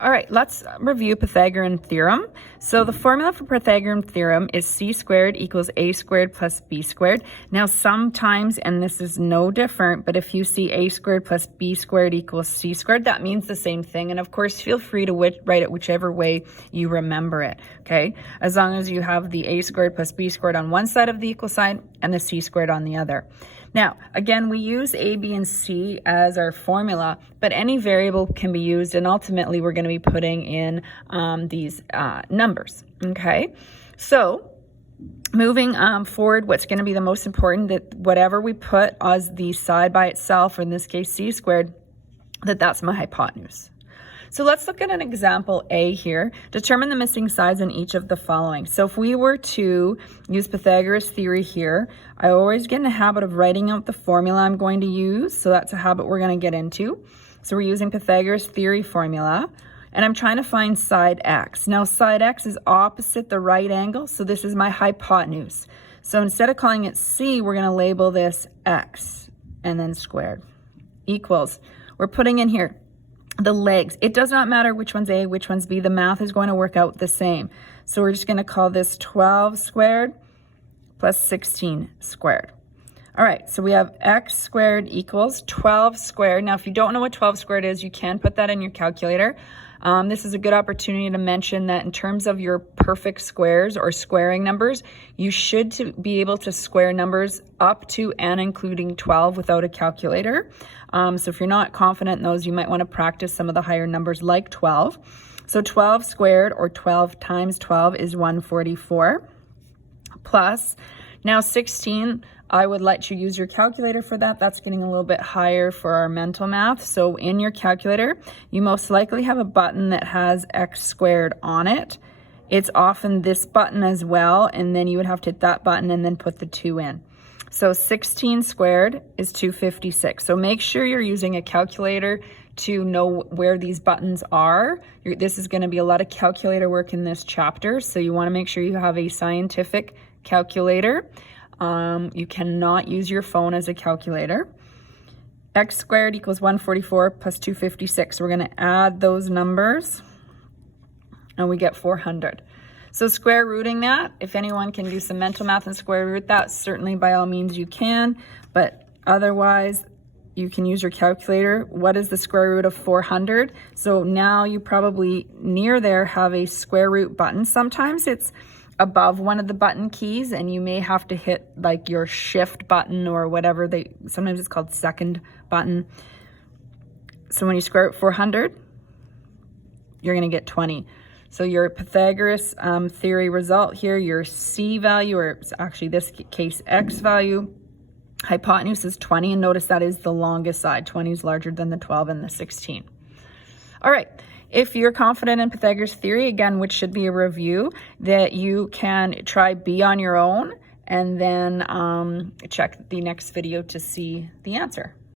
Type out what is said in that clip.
All right, let's review Pythagorean theorem. So the formula for Pythagorean theorem is c squared equals a squared plus b squared. Now sometimes, and this is no different, but if you see a squared plus b squared equals c squared, that means the same thing. And of course, feel free to write it whichever way you remember it, okay? As long as you have the a squared plus b squared on one side of the equal sign and the c squared on the other. Now, again, we use a, b, and c as our formula, but any variable can be used, and ultimately we're going to be putting in these numbers, okay? So, moving forward, what's going to be the most important, that whatever we put as the side by itself, or in this case c squared, that's my hypotenuse. So let's look at an example A here. Determine the missing sides in each of the following. So if we were to use Pythagoras theory here, I always get in the habit of writing out the formula I'm going to use. So that's a habit we're going to get into. So we're using Pythagoras theory formula, and I'm trying to find side x. Now side x is opposite the right angle, so this is my hypotenuse. So instead of calling it c, we're going to label this x, and then squared, equals. We're putting in here the legs. It does not matter which one's A, which one's B. The math is going to work out the same. So we're just going to call this 12 squared plus 16 squared. All right, so we have x squared equals 12 squared. Now, if you don't know what 12 squared is, you can put that in your calculator. This is a good opportunity to mention that in terms of your perfect squares or squaring numbers, you should be able to square numbers up to and including 12 without a calculator. So if you're not confident in those, you might want to practice some of the higher numbers like 12. So 12 squared, or 12 times 12, is 144. Plus, now 16, I would let you use your calculator for that. That's getting a little bit higher for our mental math. So in your calculator, you most likely have a button that has x squared on it. It's often this button as well, and then you would have to hit that button and then put the 2 in. So 16 squared is 256. So make sure you're using a calculator to know where these buttons are. This is going to be a lot of calculator work in this chapter, so you want to make sure you have a scientific calculator. You cannot use your phone as a calculator. X squared equals 144 plus 256. So we're going to add those numbers, and we get 400. So square rooting that, if anyone can do some mental math and square root that, certainly by all means you can, but otherwise you can use your calculator. What is the square root of 400? So now you probably near there have a square root button. Sometimes it's above one of the button keys, and you may have to hit like your shift button or whatever sometimes it's called second button. So when you square root 400, you're going to get 20. So your Pythagoras theory result here, your c value, or actually this case x value, hypotenuse is 20, and notice that is the longest side. 20 is larger than the 12 and the 16. All right. If you're confident in Pythagoras theory, again, which should be a review, that you can try B on your own, and then check the next video to see the answer.